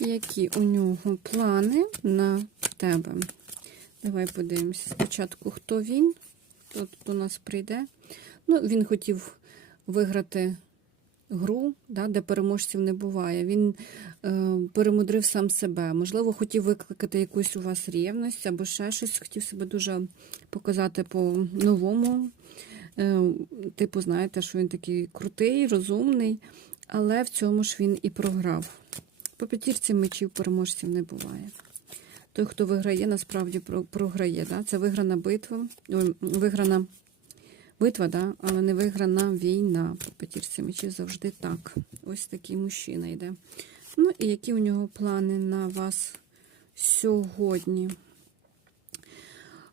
Які у нього плани на тебе? Давай подивимося. Спочатку, хто він, хто тут до нас прийде. Ну, він хотів виграти гру, да, де переможців не буває. Він е, перемудрив сам себе. Можливо, хотів викликати якусь у вас рівність або ще щось, хотів себе дуже показати по-новому. Е, типу, знаєте, що він такий крутий, розумний, але в цьому ж він і програв. По п'ятірці мечів переможців не буває. Той, хто виграє, насправді програє. Да? Це виграна битва, виграна битва, да? але не виграна війна. По п'ятірці мечів завжди так. Ось такий мужчина йде. Ну і які у нього плани на вас сьогодні?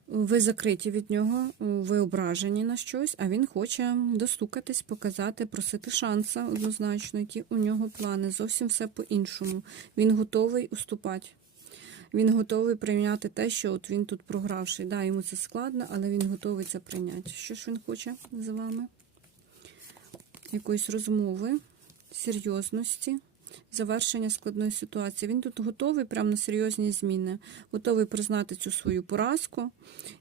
Ви закриті від нього, ви ображені на щось, а він хоче достукатись, показати, просити шанса однозначно, які у нього плани. Зовсім все по-іншому. Він готовий уступати. Він готовий прийняти те, що от він тут програвший. Да, йому це складно, але він готовий це прийняти. Що ж він хоче з вами? Якоїсь розмови, серйозності, завершення складної ситуації. Він тут готовий прямо на серйозні зміни, готовий признати цю свою поразку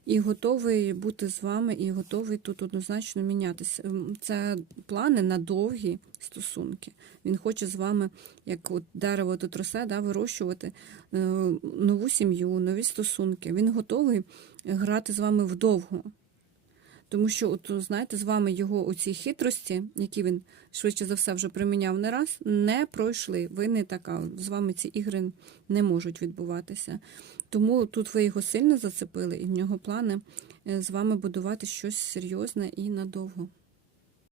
і готовий бути з вами, і готовий тут однозначно мінятися. Це плани на довгі стосунки. Він хоче з вами, як от дерево тут росте, да, вирощувати е, нову сім'ю, нові стосунки. Він готовий грати з вами вдовго. Тому що, от, знаєте, з вами його оці хитрості, які він швидше за все вже приміняв не раз, не пройшли. Ви не така. З вами ці ігри не можуть відбуватися. Тому тут ви його сильно зацепили, і в нього плани е, з вами будувати щось серйозне і надовго.